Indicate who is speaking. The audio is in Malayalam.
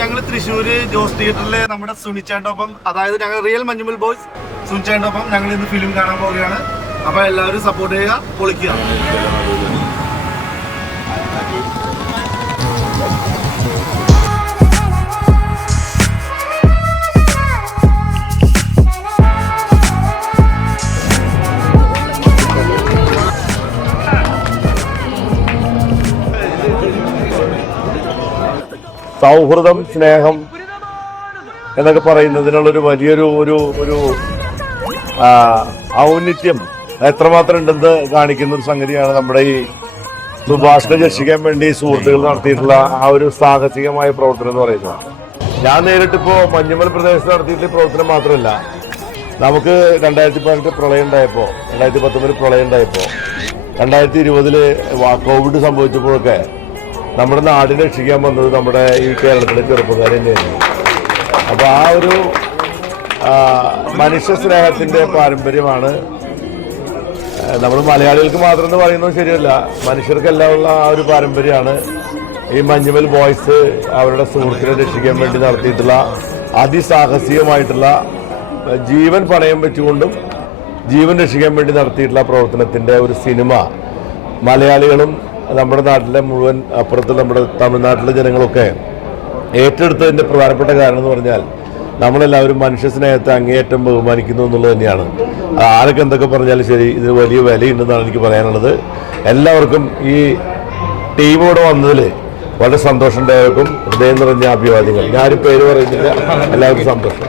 Speaker 1: ഞങ്ങൾ തൃശ്ശൂർ ജോസ് തിയേറ്ററിൽ നമ്മുടെ സുനിച്ചേട്ടൊപ്പം അതായത് ഞങ്ങൾ റിയൽ മഞ്ഞുമൽ ബോയ്സ് സുനിച്ചേട്ടൊപ്പം ഞങ്ങൾ ഇന്ന് ഫിലിം കാണാൻ പോവുകയാണ്. അപ്പൊ എല്ലാവരും സപ്പോർട്ട് ചെയ്യുക പൊളിക്കുക.
Speaker 2: സൗഹൃദം സ്നേഹം എന്നൊക്കെ പറയുന്നതിനുള്ളൊരു വലിയൊരു ഒരു ഒരു ഔന്നിത്യം എത്രമാത്രം ഉണ്ടെന്ന് കാണിക്കുന്ന ഒരു സംഗതിയാണ് നമ്മുടെ ഈ സുഭാഷിനെ രക്ഷിക്കാൻ വേണ്ടി സുഹൃത്തുക്കൾ നടത്തിയിട്ടുള്ള ആ ഒരു സാഹസികമായ പ്രവർത്തനം എന്ന് പറയുന്നത്. ഞാൻ നേരിട്ടിപ്പോ മഞ്ഞുമൽ പ്രദേശത്ത് നടത്തിയിട്ടുള്ള പ്രവർത്തനം മാത്രമല്ല നമുക്ക് രണ്ടായിരത്തി പതിനെട്ട് പ്രളയം ഉണ്ടായപ്പോൾ രണ്ടായിരത്തി പത്തൊമ്പതിൽ പ്രളയം ഉണ്ടായപ്പോൾ രണ്ടായിരത്തി ഇരുപതിൽ കോവിഡ് സംഭവിച്ചപ്പോഴൊക്കെ നമ്മുടെ നാടിനെ രക്ഷിക്കാൻ വന്നത് നമ്മുടെ ഈ കേരളത്തിലെ ചെറുപ്പക്കാർ തന്നെയായിരുന്നു അപ്പോൾ ആ ഒരു മനുഷ്യ സ്നേഹത്തിന്റെ പാരമ്പര്യമാണ് നമ്മൾ മലയാളികൾക്ക് മാത്രം എന്ന് പറയുന്നത് ശരിയല്ല. മനുഷ്യർക്കെല്ലാം ഉള്ള ആ ഒരു പാരമ്പര്യമാണ് ഈ മഞ്ഞുമൽ ബോയ്സ് അവരുടെ സുഹൃത്തിനെ രക്ഷിക്കാൻ വേണ്ടി നടത്തിയിട്ടുള്ള അതിസാഹസികമായിട്ടുള്ള ജീവൻ പണയം വെച്ചുകൊണ്ടും ജീവൻ രക്ഷിക്കാൻ വേണ്ടി നടത്തിയിട്ടുള്ള പ്രവർത്തനത്തിന്റെ ഒരു സിനിമ മലയാളികളും നമ്മുടെ നാട്ടിലെ മുഴുവൻ അപ്പുറത്ത് നമ്മുടെ തമിഴ്നാട്ടിലെ ജനങ്ങളൊക്കെ ഏറ്റെടുത്തതിന്റെ പ്രധാനപ്പെട്ട കാരണം എന്ന് പറഞ്ഞാൽ നമ്മളെല്ലാവരും മനുഷ്യ സ്നേഹത്തെ അങ്ങേയറ്റം ബഹുമാനിക്കുന്നു എന്നുള്ളത് തന്നെയാണ്. ആരൊക്കെ എന്തൊക്കെ പറഞ്ഞാലും ശരി ഇതിന് വലിയ വിലയുണ്ടെന്നാണ് എനിക്ക് പറയാനുള്ളത്. എല്ലാവർക്കും ഈ ടീമോടെ വന്നതിൽ വളരെ സന്തോഷം ഉണ്ടായവർക്കും ഹൃദയം നിറഞ്ഞ അഭിവാദ്യങ്ങൾ. ഞാനും പേര് പറയുന്നില്ല എല്ലാവർക്കും സന്തോഷം.